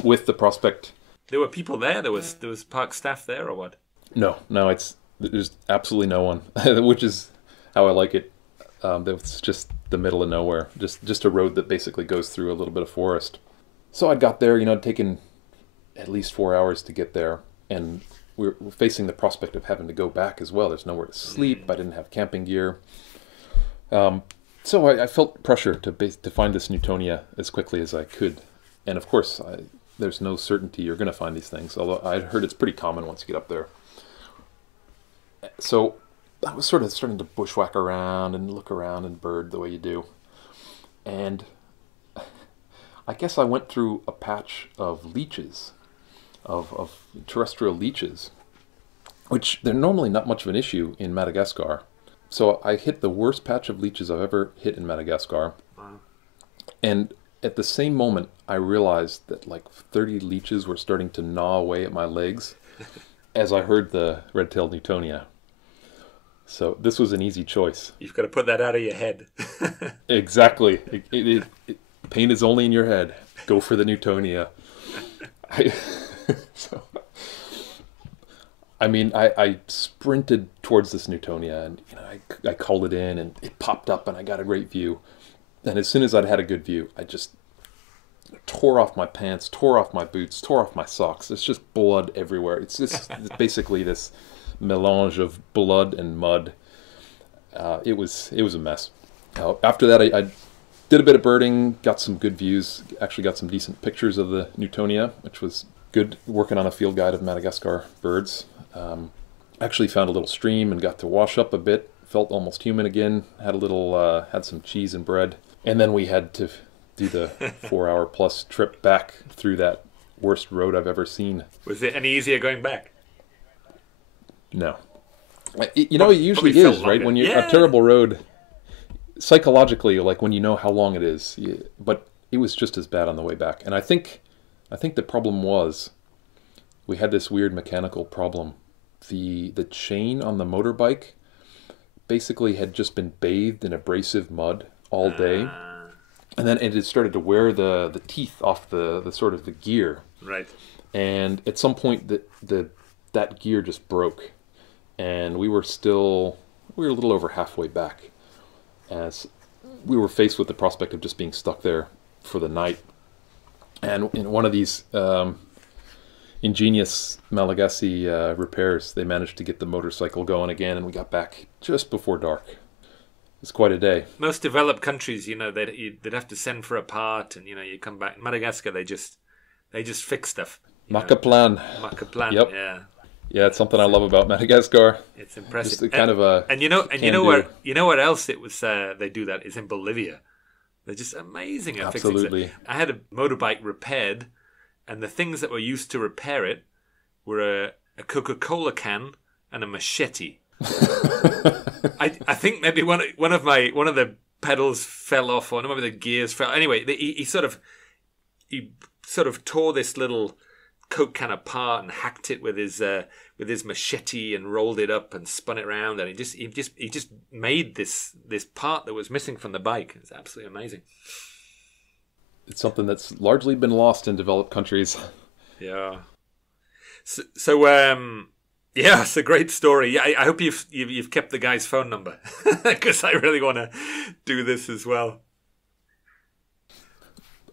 With the prospect. There were people there. There was park staff there, or what? No. There's absolutely no one, which is how I like it. It's just the middle of nowhere, just a road that basically goes through a little bit of forest. So I got there. It'd taken at least 4 hours to get there, and we're facing the prospect of having to go back as well. There's nowhere to sleep. I didn't have camping gear. So I felt pressure to find this Newtonia as quickly as I could. And of course, there's no certainty you're going to find these things, although I'd heard it's pretty common once you get up there. So I was sort of starting to bushwhack around and look around and bird the way you do. And I guess I went through a patch of leeches, of terrestrial leeches, which they're normally not much of an issue in Madagascar. So I hit the worst patch of leeches I've ever hit in Madagascar. Wow. And at the same moment, I realized that like 30 leeches were starting to gnaw away at my legs as I heard the red-tailed Newtonia. So this was an easy choice. You've got to put that out of your head. Exactly. Pain is only in your head. Go for the Newtonia. I sprinted towards this Newtonia, and I called it in, and it popped up, and I got a great view. And as soon as I'd had a good view, I just tore off my pants, tore off my boots, tore off my socks. There's just blood everywhere. It's basically this melange of blood and mud. It was a mess. After that, I did a bit of birding, got some good views, actually got some decent pictures of the Newtonia, which was good, working on a field guide of Madagascar birds. Actually found a little stream and got to wash up a bit, felt almost human again, had some cheese and bread. And then we had to do the 4-hour plus trip back through that worst road I've ever seen. Was it any easier going back? No. It usually is, right? When you're a terrible road, psychologically, like when you know how long it is. But it was just as bad on the way back. And I think the problem was we had this weird mechanical problem. The chain on the motorbike basically had just been bathed in abrasive mud all day. And then it had started to wear the teeth off the sort of the gear. Right. And at some point that gear just broke. And we were a little over halfway back as we were faced with the prospect of just being stuck there for the night. And in one of these ingenious Malagasy repairs, they managed to get the motorcycle going again, and we got back just before dark. It's quite a day. Most developed countries, they'd have to send for a part, and you come back. In Madagascar, they just fix stuff. Macaplan. Yep. Yeah. Yeah, it's something I love about Madagascar. It's impressive. Just kind of a and you know what else it was they do that is in Bolivia. They're just amazing at fixing stuff. I had a motorbike repaired, and the things that were used to repair it were a Coca-Cola can and a machete. I think maybe one of the pedals fell off, or maybe the gears fell. Anyway, he sort of tore this little Coke can apart and hacked it with his machete and rolled it up and spun it around, and he just made this part that was missing from the bike. It's absolutely amazing. It's something that's largely been lost in developed countries. Yeah. So yeah, it's a great story. Yeah, I hope you've kept the guy's phone number, because I really want to do this as well.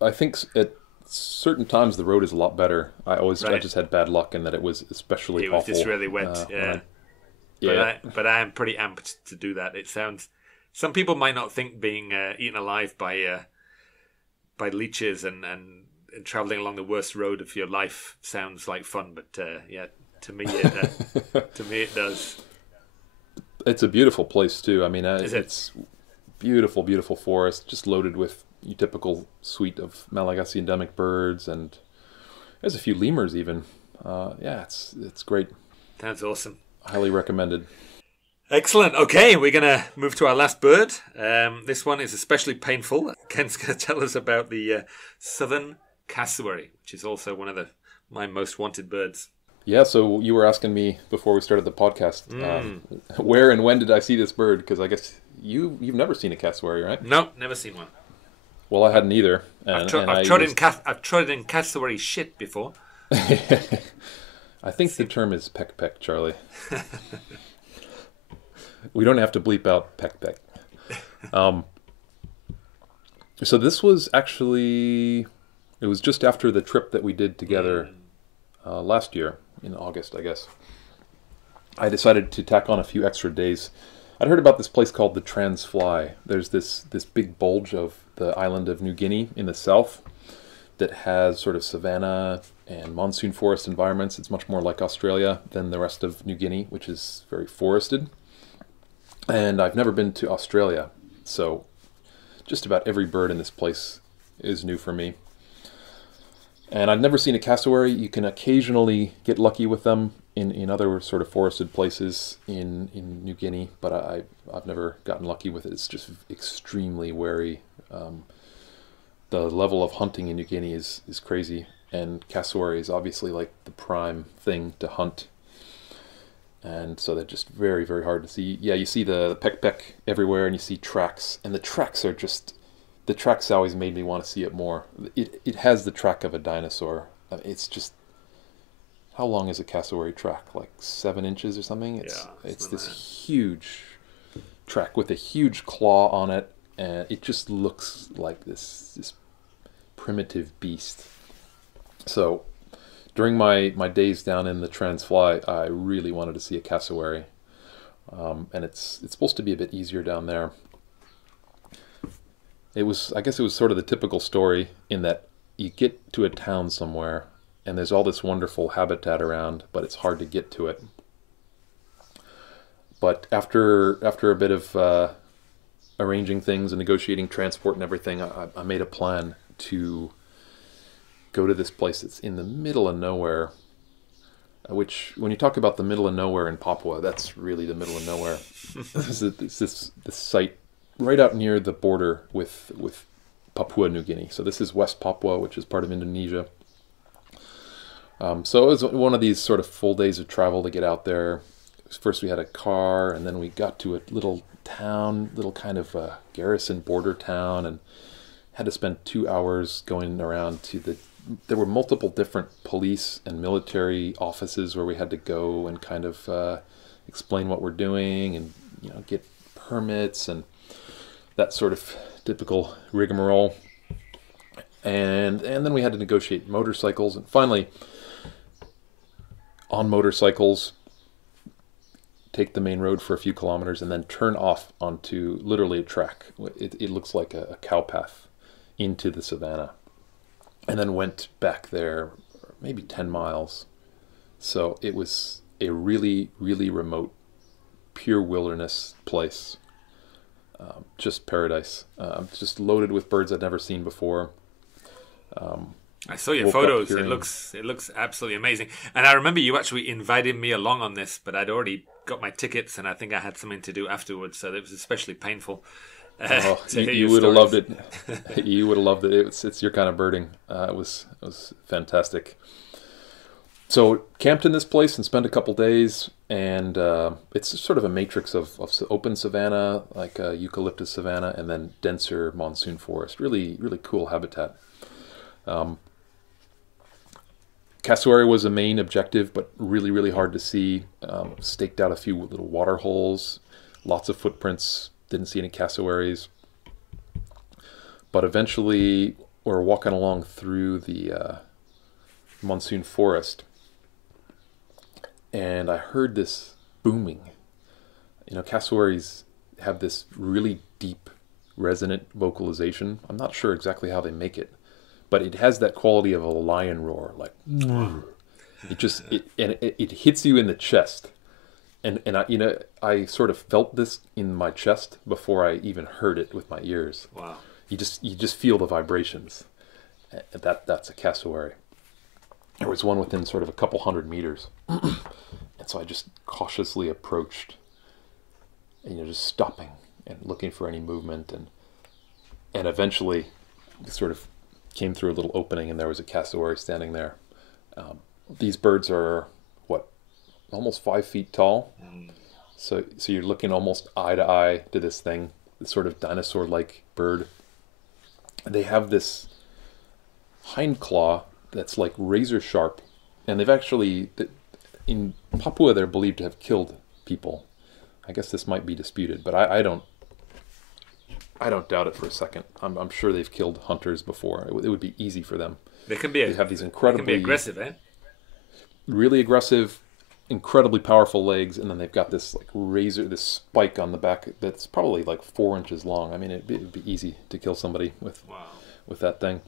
I think at certain times the road is a lot better. I just had bad luck in that it was especially awful. It was just really wet. But I am pretty amped to do that. It sounds. Some people might not think being eaten alive by leeches and traveling along the worst road of your life sounds like fun, but to me it does. It's a beautiful place too. I mean, it's beautiful, beautiful forest, just loaded with your typical suite of Malagasy endemic birds, and there's a few lemurs even. It's great. Sounds awesome. Highly recommended. Excellent. Okay, we're going to move to our last bird. This one is especially painful. Ken's going to tell us about the Southern Cassowary, which is also one of my most wanted birds. Yeah, so you were asking me before we started the podcast, where and when did I see this bird? Because I guess you've never seen a cassowary, right? No, never seen one. Well, I hadn't either. I've trod in cassowary shit before. I think the term is peck, Charlie. We don't have to bleep out peck. So this was actually, it was just after the trip that we did together last year in August, I guess. I decided to tack on a few extra days. I'd heard about this place called the Transfly. There's this big bulge of the island of New Guinea in the south that has sort of savanna and monsoon forest environments. It's much more like Australia than the rest of New Guinea, which is very forested. And I've never been to Australia, so just about every bird in this place is new for me. And I've never seen a cassowary. You can occasionally get lucky with them in other sort of forested places in New Guinea, but I've never gotten lucky with it. It's just extremely wary. The level of hunting in New Guinea is crazy, and cassowary is obviously like the prime thing to hunt. And so they're just very, very hard to see. Yeah, you see the peck everywhere, and you see tracks, and the tracks always made me want to see it more. It has the track of a dinosaur. It's just, how long is a cassowary track? Like 7 inches or something? It's this huge track with a huge claw on it, and it just looks like this primitive beast. So during my days down in the Transfly, I really wanted to see a cassowary, and it's supposed to be a bit easier down there. I guess it was sort of the typical story in that you get to a town somewhere and there's all this wonderful habitat around, but it's hard to get to it. But after a bit of arranging things and negotiating transport and everything, I made a plan to go to this place that's in the middle of nowhere, which, when you talk about the middle of nowhere in Papua, that's really the middle of nowhere. This site right out near the border with Papua New Guinea. So this is West Papua, which is part of Indonesia. So it was one of these sort of full days of travel to get out there. First we had a car, and then we got to a little town, little kind of garrison border town, and had to spend 2 hours going around to there were multiple different police and military offices where we had to go and kind of explain what we're doing and get permits and that sort of typical rigmarole. And then we had to negotiate motorcycles, and finally on motorcycles take the main road for a few kilometers and then turn off onto literally a track. It looks like a cow path into the savannah, and then went back there maybe 10 miles. So it was a really, really remote, pure wilderness place. Just paradise. Just loaded with birds I'd never seen before. I saw your photos. It looks absolutely amazing. And I remember you actually invited me along on this, but I'd already got my tickets, and I think I had something to do afterwards, so it was especially painful. You would have loved it. You would have loved it. It's your kind of birding. It was fantastic. So camped in this place and spent a couple days, and it's sort of a matrix of open savanna, like eucalyptus savanna, and then denser monsoon forest. Really, really cool habitat. Cassowary was a main objective, but really, really hard to see. Staked out a few little water holes, lots of footprints, didn't see any cassowaries. But eventually, we're walking along through the monsoon forest, and I heard this booming. You know, cassowaries have this really deep, resonant vocalization. I'm not sure exactly how they make it, but it has that quality of a lion roar, like it hits you in the chest, and I sort of felt this in my chest before I even heard it with my ears. Wow! You just feel the vibrations. That's a cassowary. There was one within sort of a couple 100 meters, and so I just cautiously approached, just stopping and looking for any movement, and eventually sort of came through a little opening, and there was a cassowary standing there. These birds are almost 5 feet tall, so you're looking almost eye to eye to this thing, this sort of dinosaur-like bird. They have this hind claw that's like razor sharp, and they've actually, in Papua, they're believed to have killed people. I guess this might be disputed, but I don't doubt it for a second. I'm sure they've killed hunters before. It would be easy for them. They have these incredibly, they can be aggressive, eh? Really aggressive, incredibly powerful legs, and then they've got this this spike on the back that's probably like 4 inches long. I mean, it'd be easy to kill somebody with that thing.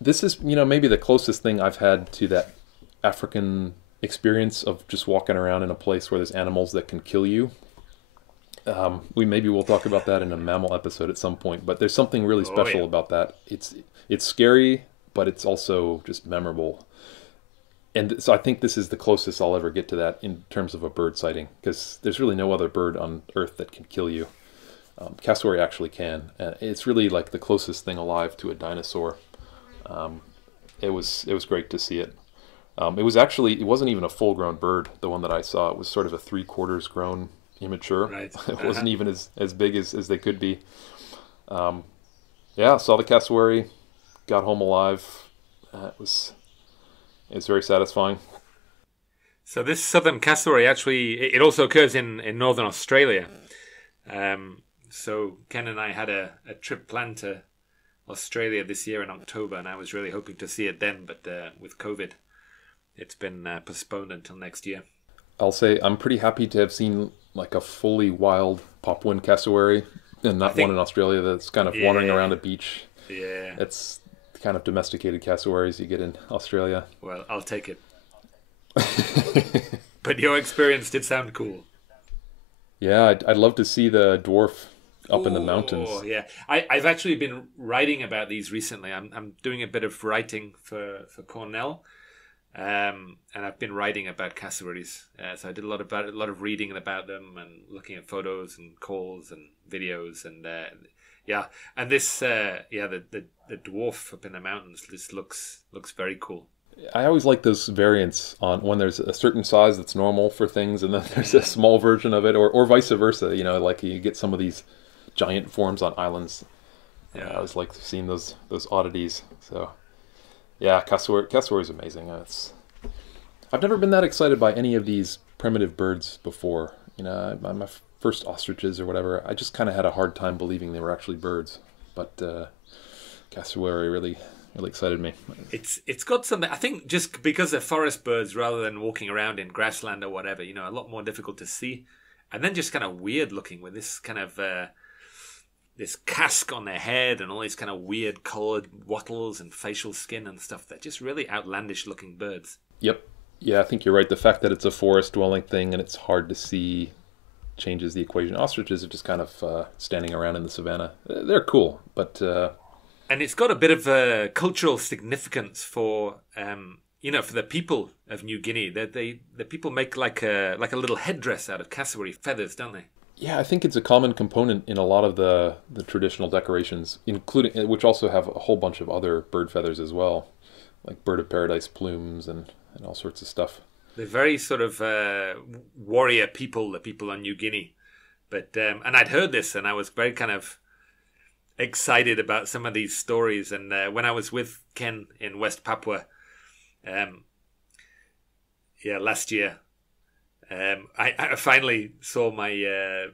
This is, maybe the closest thing I've had to that African experience of just walking around in a place where there's animals that can kill you. We'll talk about that in a mammal episode at some point, but there's something really special about that. It's scary, but it's also just memorable. And so I think this is the closest I'll ever get to that in terms of a bird sighting, because there's really no other bird on Earth that can kill you. Cassowary actually can. It's really like the closest thing alive to a dinosaur. It was great to see it. It wasn't even a full-grown bird, the one that I saw. It was sort of a 3/4 grown immature. Right. It wasn't even as big as they could be. Saw the cassowary, got home alive. It was very satisfying. So this southern cassowary actually, it also occurs in northern Australia. So Ken and I had a trip planned to Australia this year in October, and I was really hoping to see it then, but with COVID, it's been postponed until next year. I'll say I'm pretty happy to have seen like a fully wild Papuan cassowary, and not one in Australia that's kind of wandering around a beach. Yeah. It's the kind of domesticated cassowaries you get in Australia. Well, I'll take it. But your experience did sound cool. Yeah, I'd love to see the dwarf up in the mountains. Oh, yeah. I've actually been writing about these recently. I'm doing a bit of writing for Cornell. And I've been writing about cassowaries, so I did a lot of reading about them and looking at photos and calls and videos, and and this the dwarf up in the mountains just looks very cool. I always like those variants on when there's a certain size that's normal for things, and then there's a small version of it, or vice versa. Like you get some of these giant forms on islands. I always like seeing those oddities. So. Yeah, cassowary is amazing. I've never been that excited by any of these primitive birds before. My first ostriches or whatever, I just kind of had a hard time believing they were actually birds. But cassowary really excited me. It's got something, I think, just because they're forest birds rather than walking around in grassland or whatever, a lot more difficult to see. And then just kind of weird looking with this kind of... this casque on their head and all these kind of weird coloured wattles and facial skin and stuff. They're just really outlandish looking birds. Yep. Yeah, I think you're right. The fact that it's a forest dwelling thing and it's hard to see changes the equation. Ostriches are just kind of standing around in the savannah. They're cool, but... And it's got a bit of a cultural significance for, for the people of New Guinea. The people make like a little headdress out of cassowary feathers, don't they? Yeah, I think it's a common component in a lot of the traditional decorations, including which also have a whole bunch of other bird feathers as well, like bird of paradise plumes and all sorts of stuff. They're very sort of warrior people, the people on New Guinea. But and I'd heard this, and I was very kind of excited about some of these stories. And when I was with Ken in West Papua, last year, I finally saw my a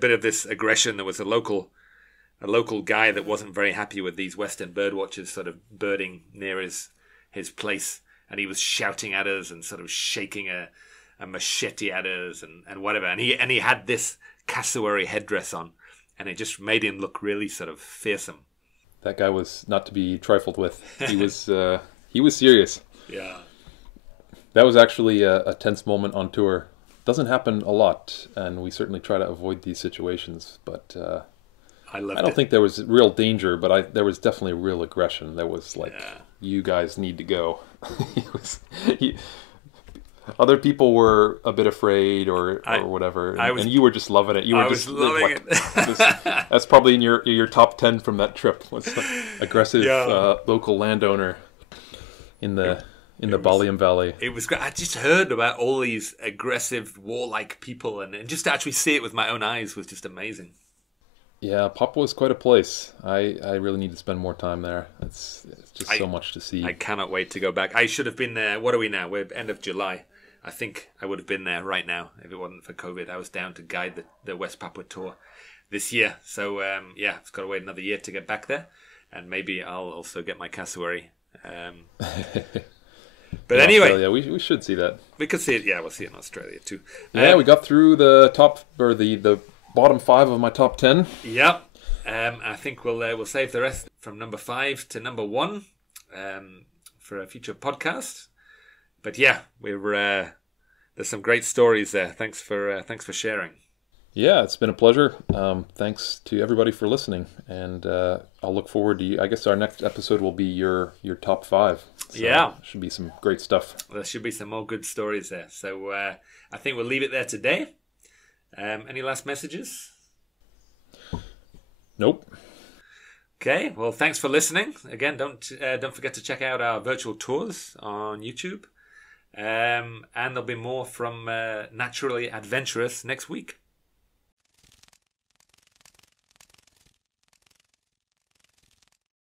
bit of this aggression. There was a local guy that wasn't very happy with these Western bird watchers sort of birding near his place, and he was shouting at us and sort of shaking a machete at us and whatever. And he had this cassowary headdress on, and it just made him look really sort of fearsome. That guy was not to be trifled with. He was serious. Yeah. That was actually a tense moment on tour. Doesn't happen a lot, and we certainly try to avoid these situations. But I don't think there was real danger, but there was definitely real aggression. There was like, you guys need to go. Other people were a bit afraid or whatever, and you were just loving it. I was loving it. That's probably in your top 10 from that trip. Was aggressive local landowner in the Baliam Valley. It was great. I just heard about all these aggressive, warlike people, and just to actually see it with my own eyes was just amazing. Yeah, Papua is quite a place. I really need to spend more time there. It's just so much to see. I cannot wait to go back. I should have been there. What are we now? We're end of July. I think I would have been there right now if it wasn't for COVID. I was down to guide the West Papua tour this year. So, I've got to wait another year to get back there. And maybe I'll also get my cassowary. But anyway. Australia, we should see that. We could see it. Yeah, we'll see it in Australia too. Yeah, we got through the bottom 5 of my top 10. Yeah. I think we'll save the rest from number 5 to number 1 for a future podcast. But yeah, there's some great stories there. Thanks for sharing. Yeah, it's been a pleasure. Thanks to everybody for listening, and I'll look forward to you. I guess our next episode will be your top 5. So should be some great stuff. There should be some more good stories there. So I think we'll leave it there today. Any last messages? Nope. Okay. Well, thanks for listening. Again, don't forget to check out our virtual tours on YouTube. And there'll be more from Naturally Adventurous next week.